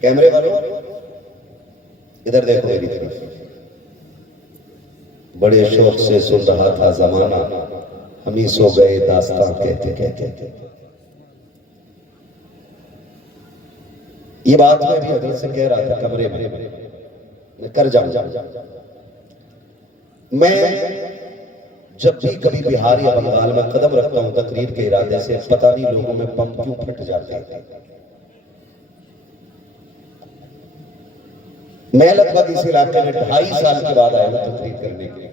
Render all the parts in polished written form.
कैमरे वालों इधर देखो मेरी तरफ। बड़े शौक से सुन रहा था जमाना, हम ही सो गए दास्तां कहते कहते। ये बात मैं भी हजरत से कह रहा था कमरे में, मैं कर जाऊं। मैं जब भी कभी बिहार या बंगाल में कदम रखता हूं तकरीर के इरादे से, पता नहीं लोगों में पंप क्यों फट जाते हैं। मैं लगभग इस इलाके में 2.5 साल के बाद आया तकरीर करने के लिए।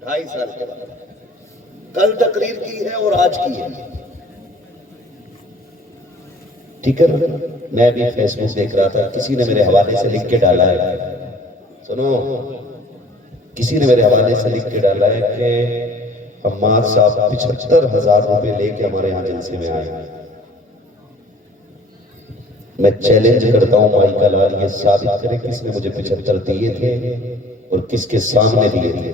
2.5 साल के बाद कल तकरीर की है और आज की है, ठीक है। मैं भी फेसबुक देख रहा था, किसी ने मेरे हवाले से लिख के डाला है, सुनो, किसी ने मेरे हवाले से लिख के डाला है कि हम्माद साहब 75,000 रुपए लेके हमारे यहाँ जलसे में आए। मैं चैलेंज करता हूं माइकल लाल, ये साबित करे किसने मुझे 75 दिए थे और किसके सामने दिए थे।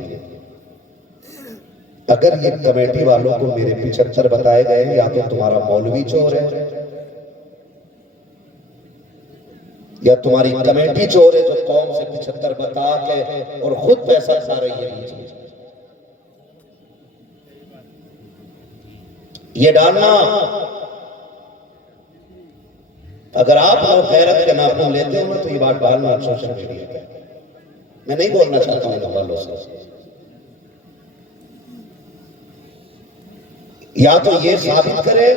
अगर ये कमेटी वालों को मेरे 75 बताए गए, या तो तुम्हारा मौलवी चोर है या तुम्हारी कमेटी चोर है जो कौम से 75 बता के और खुद पैसा खा रही है। ये डालना, अगर आप लोग गैरत के नाखून लेते हो ना तो ये बात डालना सोशल मीडिया पे। मैं नहीं बोलना चाहता हूं वालों से, या तो ये साबित करे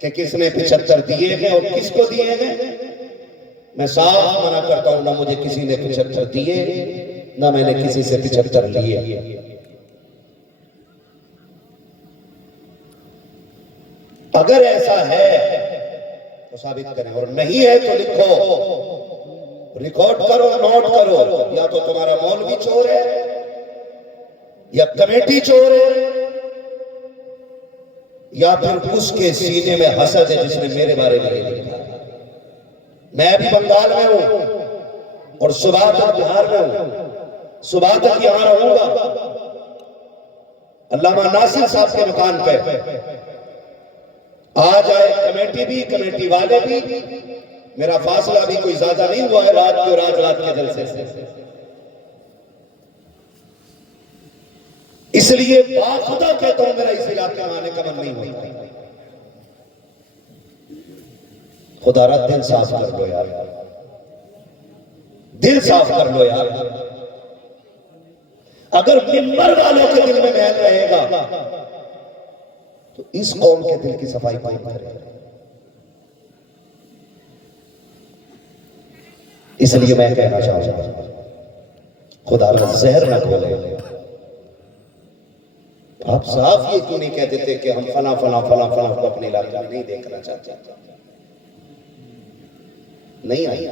कि किसने 75 दिए हैं और किसको दिए हैं। मैं साफ मना करता हूं, ना मुझे किसी ने 75 दिए, ना मैंने किसी से 75 लिए। अगर ऐसा है तो साबित करें, और नहीं है तो लिखो, रिकॉर्ड करो, नोट करो। या तो तुम्हारा मौलवी चोर है या कमेटी चोर है, या फिर उसके सीने में हसद है जिसने मेरे बारे में लिखा। मैं भी बंगाल में हूं और सुबह तक बिहार में हूं, सुबह तक यहां रहूंगा। अल्लामा नासिर साहब के मकान पे आ जाए कमेटी भी, कमेटी वाले भी। मेरा फासला भी कोई ज्यादा नहीं हुआ है रात को, रात के जलसे से। इसलिए बाखुदा कहता हूं, मेरा इस इलाके में आने का मन नहीं होता। खुदा रा दिल साफ कर लो यार, दिल साफ कर लो यार। अगर मिंबर वालों के दिल में मैल रहेगा तो इस कौम के दिल की सफाई कौन करेगा। इसलिए मैं कहना चाहूंगा, खुदा का जहर न खोले। आप साफ ये क्यों नहीं कहते थे कि हम फला फला फला फला को अपने इलाके में नहीं देखना चाहते। नहीं आई,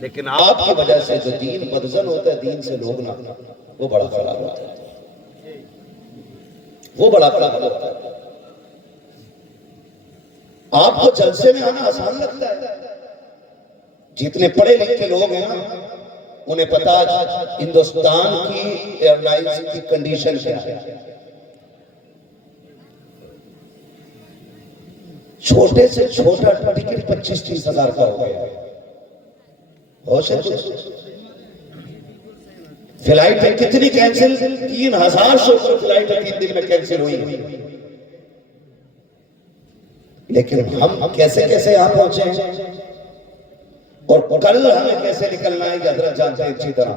लेकिन आपकी वजह से जो दीन बदजन होता है, दीन से लोग ना, वो बड़ा फला होता है, वो बड़ा फला होता है। आपको जलसे में आना आसान लगता है। जितने पढ़े लिखे लोग हैं ना, उन्हें पता हिंदुस्तान की एयरलाइंस की कंडीशन क्या है। छोटे से छोटा टिकट 25-30 हजार का हो गया। फ्लाइट है कितनी कैंसिल, 3,000 फ्लाइट 3 दिन में कैंसिल हुई। लेकिन हम कैसे कैसे यहां पहुंचे और कल हमें कैसे निकलना है, हजरत जानते हैं अच्छी तरह।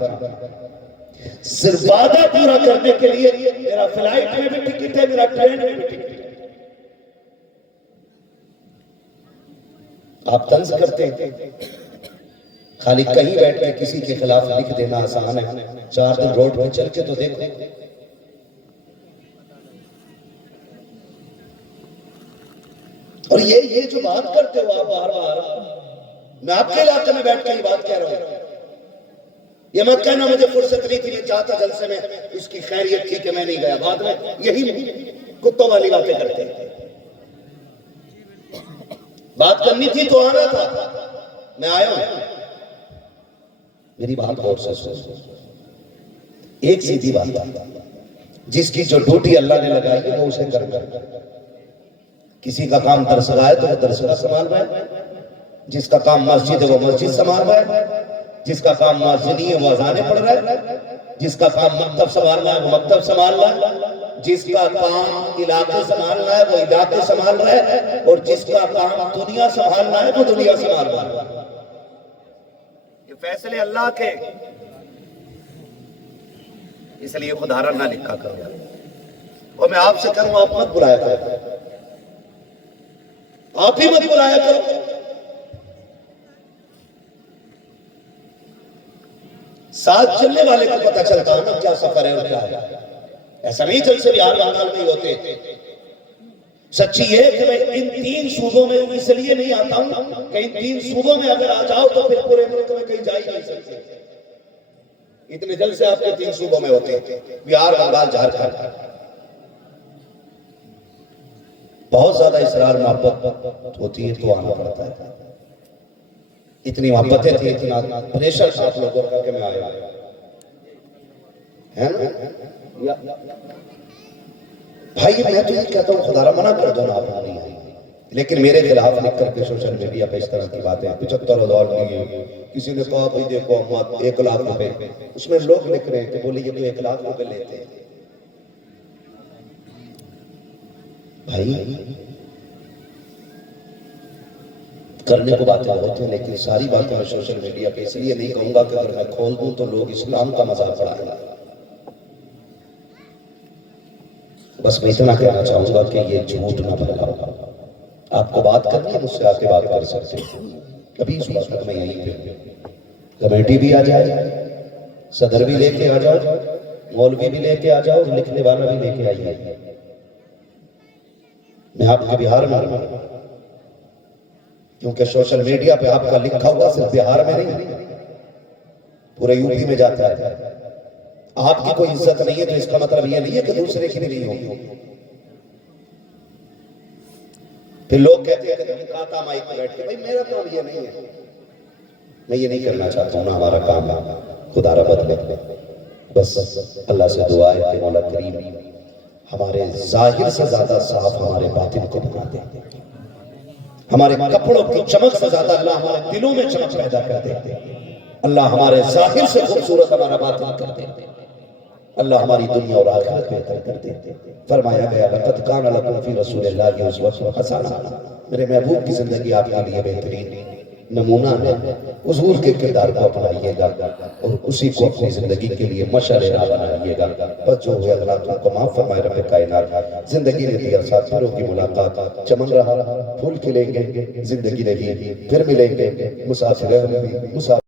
सिर्फ वादा पूरा करने के लिए मेरा फ्लाइट में भी टिकट है, मेरा ट्रेन में भी टिकट है। आप तंज करते हैं, खाली कहीं बैठ के किसी के खिलाफ लिख देना आसान है। 4 दिन रोड पे चल के तो देखो। और ये जो बात करते हो आप बार बार, मैं आपके इलाके में बैठ के ये बात कह रहा हूं। ये मत कहना मुझे फुर्सत नहीं थी, मैं चाहता जलसे में इसकी खैरियत थी कि मैं नहीं गया। बाद में यही कुत्तों वाली बातें करते हैं। बात करनी थी तो आना था, मैं आया हूं। मेरी बात गौर से सुनो, एक सीधी बात, जिसकी जो ड्यूटी अल्लाह ने लगाई है वो उसे करना। किसी का काम दरसगाह है तो वो दरसगाह संभाल रहा है, जिसका काम मस्जिद है वो मस्जिद संभाल रहा है, जिसका काम मस्जिदी है वो अजाने पढ़ रहा है, जिसका काम मकतब संभालना है वो मकतब संभाल रहा है, जिसका काम इलाके संभालना है वो इलाके संभाल रहा है, और जिसका काम दुनिया संभालना है वो दुनिया संभाल रहा है। ये फैसले अल्लाह के, इसलिए उदाहरण ना लिखा करो। और मैं आपसे कहूँ आप मत बुलाया करो, आप ही मत बुलाया करो। साथ चलने वाले को पता चलता है ना क्या सफर है और क्या है। ऐसा नहीं जलसे बिहार बंगाल में होते। सच्ची ये कि मैं इन 3 सूबों में इसलिए नहीं आता हूं कि इन 3 सूबों में अगर आ जाओ तो फिर पूरे मुल्क में कहीं जा ही नहीं सकते। इतने जलसे आपके 3 सूबों में होते, बिहार बंगाल झारखंड। बहुत ज्यादा इसरार मोहब्बत होती है तो आना पड़ता है। इतनी मोहब्बतें थी, इतना प्रेशर था आप लोगों का कि मैं आया है ना। भाई मैं तो ये कहता हूँ खुदा मना कर दो ना, आप नहीं आई, लेकिन मेरे खिलाफ लिख करके सोशल मीडिया पे इस तरह की बातें 75 हज़ार की। किसी ने कहा भाई देखो 1 लाख रुपए, उसमें लोग लिख रहे हैं कि बोले ये तो 1 लाख रुपए लेते हैं। भाई करने को बातें बहुत हैं, लेकिन सारी बातें मैं सोशल मीडिया पे इसलिए नहीं कहूंगा कि अगर मैं खोल दूं तो लोग इस्लाम का मजाक उड़ाएंगे। बस मैं इतना कहना चाहूंगा कि ये झूठ ना फैलाओ। आपको बात करनी है मुझसे आके बात कर सकते हो। कभी इस वक्त में यहीं पे कमेटी भी आ जाए, सदर भी लेके आ जाओ, मौलवी भी लेके आ जाओ, लिखने वाला भी लेके आइए। मैं आपके बिहार में रहूंगा, क्योंकि सोशल मीडिया पे आपका लिखा हुआ सिर्फ बिहार में नहीं पूरे यूपी में जाता है। आपकी कोई इज्जत नहीं है तो इसका मतलब ये नहीं है कि दूसरे की भी नहीं होगी। फिर लोग कहते हैं कि काता माइक पे बैठ के, भाई मेरा काम ये नहीं है, मैं ये नहीं करना चाहता हूं ना, हमारा काम है खुदा रब्बत में। बस अल्लाह से दुआ है कि मौला करीम हमारे जाहिर से ज्यादा साफ हमारे बातिन को बना दे, हमारे कपड़ों की चमक से ज्यादा अल्लाह हमारे दिलों में चमक पैदा कर दे। अल्लाह हमारे जाहिर से खूबसूरत हमारा बातिन कर दे। अल्लाह हमारी दुनिया और आखिरत बेहतर कर दे। फरमाया गया लक़द कान लकुम फ़ी रसूलिल्लाहि उस्वतुन हसना, मेरे महबूब की जिंदगी आपके लिए बेहतरीन नमूना है। हुजूर के किरदार को अपनाइएगा और उसी को अपनी जिंदगी के लिए मशाल राह बनाइएगा। बस जो हुए अल्लाह तुमको माफ फरमाए रब्बे कायनात। जिंदगी ने दिया साथियों की मुलाकात, चमन रहा, फूल खिलेंगे, जिंदगी रही, फिर मिलेंगे, मुसाफिर